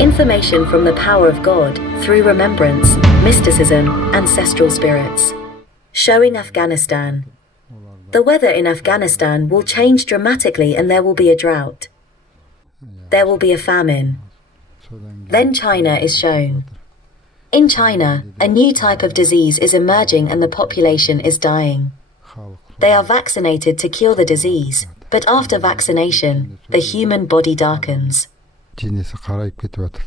Information from the power of God, through remembrance, mysticism, ancestral spirits. Showing Afghanistan. The weather in Afghanistan will change dramatically and there will be a drought. There will be a famine. Then China is shown. In China, a new type of disease is emerging and the population is dying. They are vaccinated to cure the disease, but after vaccination, the human body darkens.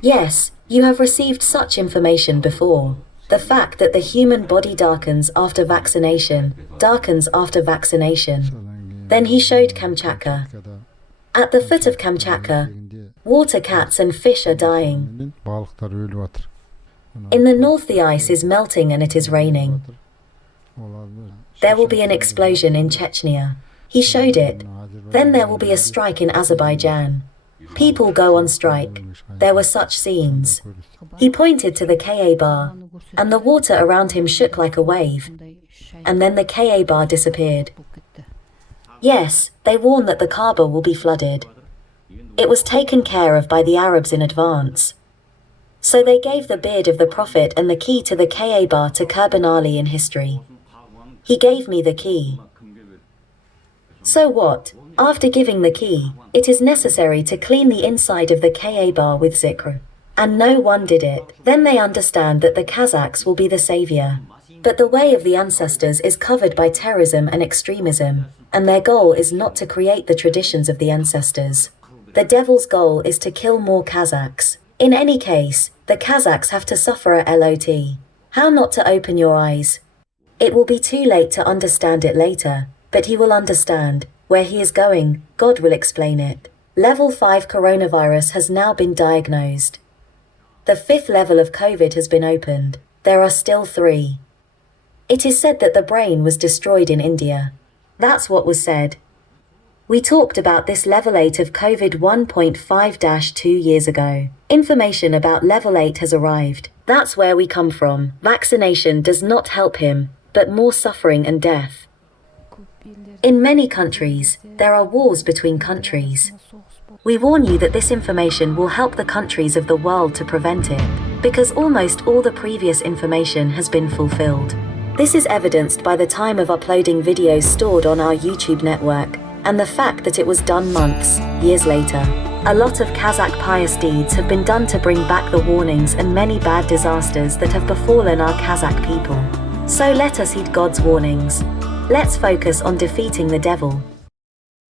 Yes, you have received such information before. The fact that the human body darkens after vaccination, darkens after vaccination. Then he showed Kamchatka. At the foot of Kamchatka, water cats and fish are dying. In the north the ice is melting and it is raining. There will be an explosion in Chechnya. He showed it. Then there will be a strike in Azerbaijan. People go on strike. There were such scenes. He pointed to the Ka bar, and the water around him shook like a wave. And then the Ka bar disappeared. Yes, they warn that the Kaaba will be flooded. It was taken care of by the Arabs in advance. So they gave the beard of the Prophet and the key to the Ka bar to Kurban Ali in history. He gave me the key. So what? After giving the key, it is necessary to clean the inside of the Ka bar with zikr. And no one did it. Then they understand that the Kazakhs will be the savior. But the way of the ancestors is covered by terrorism and extremism, and their goal is not to create the traditions of the ancestors. The devil's goal is to kill more Kazakhs. In any case, the Kazakhs have to suffer a lot. How not to open your eyes? It will be too late to understand it later, but he will understand. Where he is going, God will explain it. Level 5 coronavirus has now been diagnosed. The 5th level of COVID has been opened. There are still 3. It is said that the brain was destroyed in India. That's what was said. We talked about this level 8 of COVID 1.5-2 years ago. Information about level 8 has arrived. That's where we come from. Vaccination does not help him, but more suffering and death. In many countries, there are wars between countries. We warn you that this information will help the countries of the world to prevent it, because almost all the previous information has been fulfilled. This is evidenced by the time of uploading videos stored on our YouTube network, and the fact that it was done months, years later. A lot of Kazakh pious deeds have been done to bring back the warnings and many bad disasters that have befallen our Kazakh people. So let us heed God's warnings. Let's focus on defeating the devil.